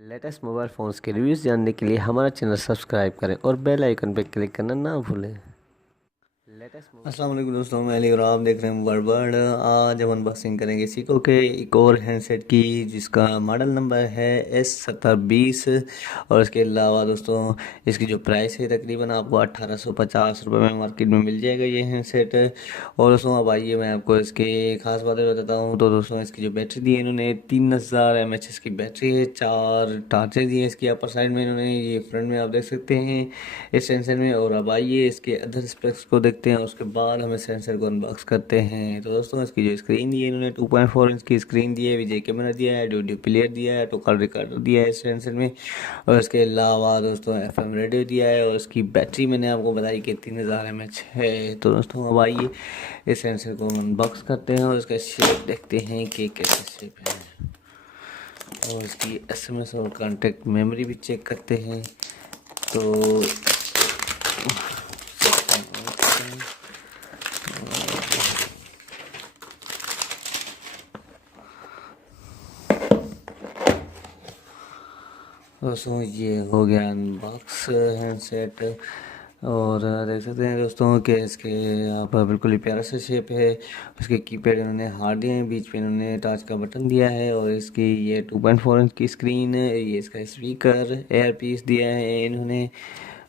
Latest mobile phones के reviews जानने के लिए हमारा चैनल सब्सक्राइब करें और बेल आइकन पर क्लिक करना ना भूलें। अस्सलाम वालेकुम दोस्तों, मैं अली और आप देख रहे हैं वर्ल्ड। आज हम अनबॉक्सिंग करेंगे सीको के एक और हैंडसेट की, जिसका मॉडल नंबर है S7020। और इसके अलावा दोस्तों इसकी जो प्राइस है तकरीबन आपको 1850 रुपये में मार्केट में मिल जाएगा ये हैंडसेट। और दोस्तों अब आइए मैं आपको इसके ख़ास बातें बताता हूँ। तो दोस्तों इसकी जो बैटरी दी है इन्होंने 3000 mAh की बैटरी है। 4 टार्चे दिए इसकी अपर साइड में इन्होंने, ये फ्रंट में आप देख सकते हैं इस सेंसर में। और अब आइए इसके अदर स्पेक्स को देखते हैं, उसके बाद हमें सेंसर को अनबॉक्स करते हैं। तो दोस्तों इसकी जो स्क्रीन दी है इन्होंने 2.4 इंच की स्क्रीन दी है, विजय कैमरा दिया है, ऑडियो प्लेयर दिया है, ऑटो कॉल रिकॉर्डर दिया है इस सेंसर में। और इसके अलावा दोस्तों FM रेडियो दिया है। और इसकी बैटरी मैंने आपको बताई कि 3000 mAh है। तो दोस्तों अब आइए इस सेंसर को अनबॉक्स करते हैं और इसका शेप देखते हैं कि कैसे शेप है। और इसकी SMS और कॉन्टेक्ट मेमोरी भी चेक करते हैं। तो दोस्तों ये हो गया अनबॉक्स हैंडसेट। और देख सकते हैं दोस्तों कि इसके यहाँ पर बिल्कुल ही प्यारा सा शेप है। उसके कीपैड इन्होंने हार्ड दिए हैं, बीच पे इन्होंने टच का बटन दिया है। और इसकी ये 2.4 इंच की स्क्रीन है, ये इसका स्पीकर एयर पीस दिया है इन्होंने।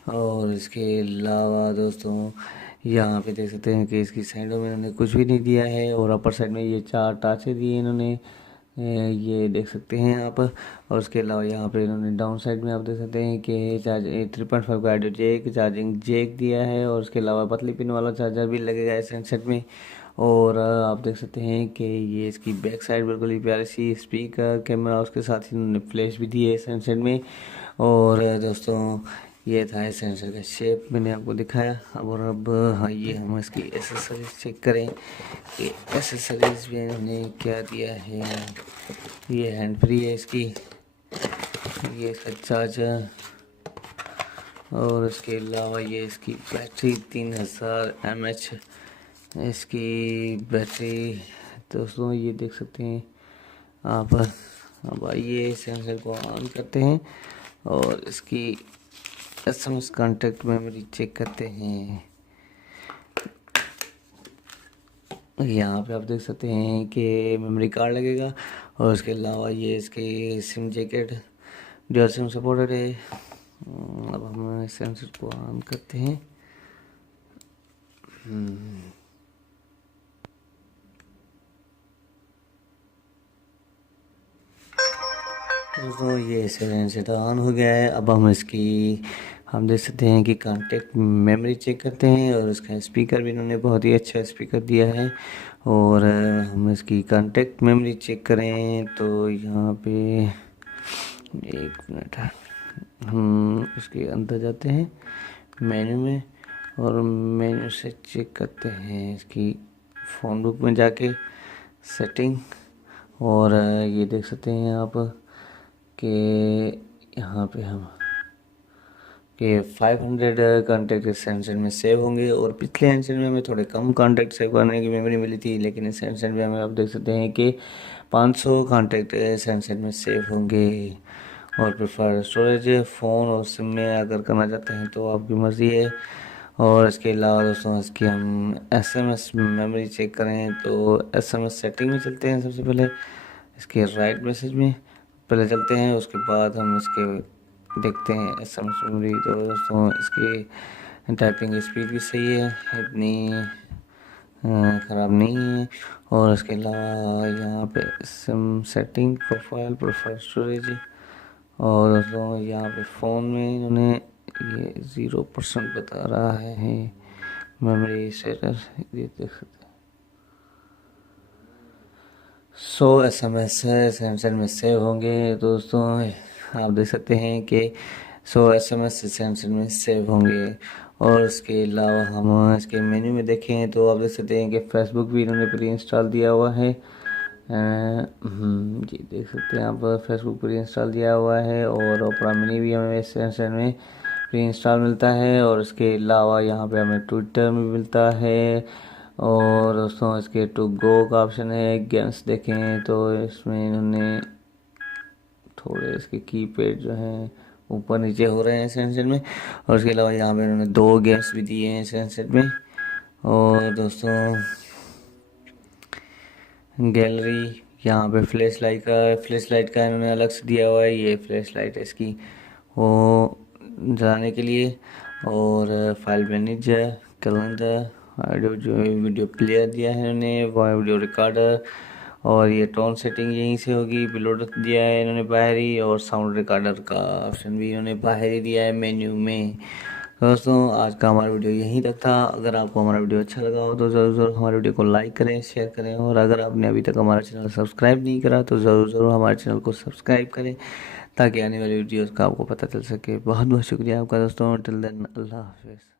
और इसके अलावा दोस्तों यहाँ पे देख सकते हैं कि इसकी साइडों में इन्होंने कुछ भी नहीं दिया है। और अपर साइड में ये 4 टाचे दिए इन्होंने, ये देख सकते हैं आप। और उसके अलावा यहाँ पे इन्होंने डाउन साइड में आप देख सकते हैं कि चार्ज 3.5 का ऑडियो जैक, चार्जिंग जैक दिया है। और उसके अलावा पतली पिन वाला चार्जर भी लगेगा इस हैंडसेट में। और आप देख सकते हैं कि ये इसकी बैक साइड बिल्कुल ही प्यारी सी स्पीकर कैमरा, उसके साथ ही इन्होंने फ्लैश भी दी है इस हैंडसेट में। और दोस्तों ये था इस सेंसर का शेप, मैंने आपको दिखाया। अब हाँ ये हम इसकी एसेसरीज चेक करें कि एसेसरीज में इन्होंने क्या दिया है। ये हैंड फ्री है इसकी, ये इसका चार्जर। और उसके अलावा ये इसकी बैटरी 3000 mAh इसकी बैटरी। दोस्तों ये देख सकते हैं आप। अब आइए सेंसर को ऑन करते हैं और इसकी SMS कॉन्टेक्ट मेमोरी चेक करते हैं। यहाँ पे आप देख सकते हैं कि मेमोरी कार्ड लगेगा। और उसके अलावा ये इसके SIM jacket dual SIM supported है। अब हम सेंसर को ऑन करते हैं। दोस्तों ये सेंसर ऑन हो गया है। अब हम देख सकते हैं कि कॉन्टेक्ट मेमोरी चेक करते हैं। और इसका स्पीकर भी इन्होंने बहुत ही अच्छा स्पीकर दिया है। और हम इसकी कॉन्टेक्ट मेमोरी चेक करें तो यहाँ पे एक मिनट, हम इसके अंदर जाते हैं मेन्यू में। और मेन्यू से चेक करते हैं इसकी फ़ोन बुक में जाके सेटिंग। और ये देख सकते हैं आप कि यहाँ पे हम कि 500 कॉन्टैक्ट इस हैंडसेट में सेव होंगे। और पिछले हैंडसेट में हमें थोड़े कम कॉन्टैक्ट सेव करने की मेमोरी मिली थी, लेकिन इस हैंडसेट में हमें आप देख सकते हैं कि 500 कॉन्टैक्ट इस हैंडसेट में सेव होंगे। और प्रेफर स्टोरेज फ़ोन और सिम में अगर करना चाहते हैं तो आपकी मर्ज़ी है। और इसके अलावा दोस्तों इसकी हम SMS मेमोरी चेक करें तो SMS सेटिंग में चलते हैं। सबसे पहले इसके राइट मैसेज में पहले चलते हैं, उसके बाद हम इसके देखते हैं SMS मेमोरी। तो दोस्तों इसकी टाइपिंग स्पीड भी सही है, इतनी ख़राब नहीं है। और इसके अलावा यहाँ पे SIM setting profile profile storage. और दोस्तों यहाँ पे फ़ोन में इन्होंने ये 0% बता रहा है मेमोरी स्टेटस, ये देख सकते हैं। 100 SMS सैमसंग में सेव होंगे। दोस्तों आप देख सकते हैं कि 100 SMS सैमसंग में सेव होंगे। और इसके अलावा हम इसके मेन्यू में देखें तो आप देख सकते हैं कि फेसबुक भी इन्होंने प्री इंस्टॉल दिया हुआ है। जी देख सकते हैं आप, फेसबुक प्री इंस्टॉल दिया हुआ है। और ओपरा मिनी भी हमें इस सैमसंग में प्री इंस्टॉल मिलता है। और इसके अलावा यहाँ पे हमें ट्विटर में मिलता है। और दोस्तों इसके टू गो का ऑप्शन है। गेम्स देखें तो इसमें इन्होंने थोड़े इसके कीपैड जो हैं ऊपर नीचे हो रहे हैं इस हैंडसेट में। और उसके अलावा यहाँ पे इन्होंने 2 गेम्स भी दिए हैं इस हैंडसेट में। और दोस्तों गैलरी, यहाँ पे फ्लैश लाइट का इन्होंने अलग से दिया हुआ है। ये फ्लैश लाइट है इसकी वो जलाने के लिए। और फाइल मैनेजर, कैलेंडर, ऑडियो जो वीडियो प्लेयर दिया है इन्होंने, वीडियो रिकॉर्डर। और ये टोन सेटिंग यहीं से होगी, ब्लूटूथ दिया है इन्होंने बाहर ही। और साउंड रिकॉर्डर का ऑप्शन भी इन्होंने बाहर ही दिया है मेन्यू में। दोस्तों आज का हमारा वीडियो यहीं तक था। अगर आपको हमारा वीडियो अच्छा लगा हो तो ज़रूर हमारे वीडियो को लाइक करें, शेयर करें। और अगर आपने अभी तक हमारा चैनल सब्सक्राइब नहीं करा तो ज़रूर हमारे चैनल को सब्सक्राइब करें, ताकि आने वाली वीडियोज़ का आपको पता चल सके। बहुत बहुत शुक्रिया आपका दोस्तों। टिल देन अल्लाह हाफिज़।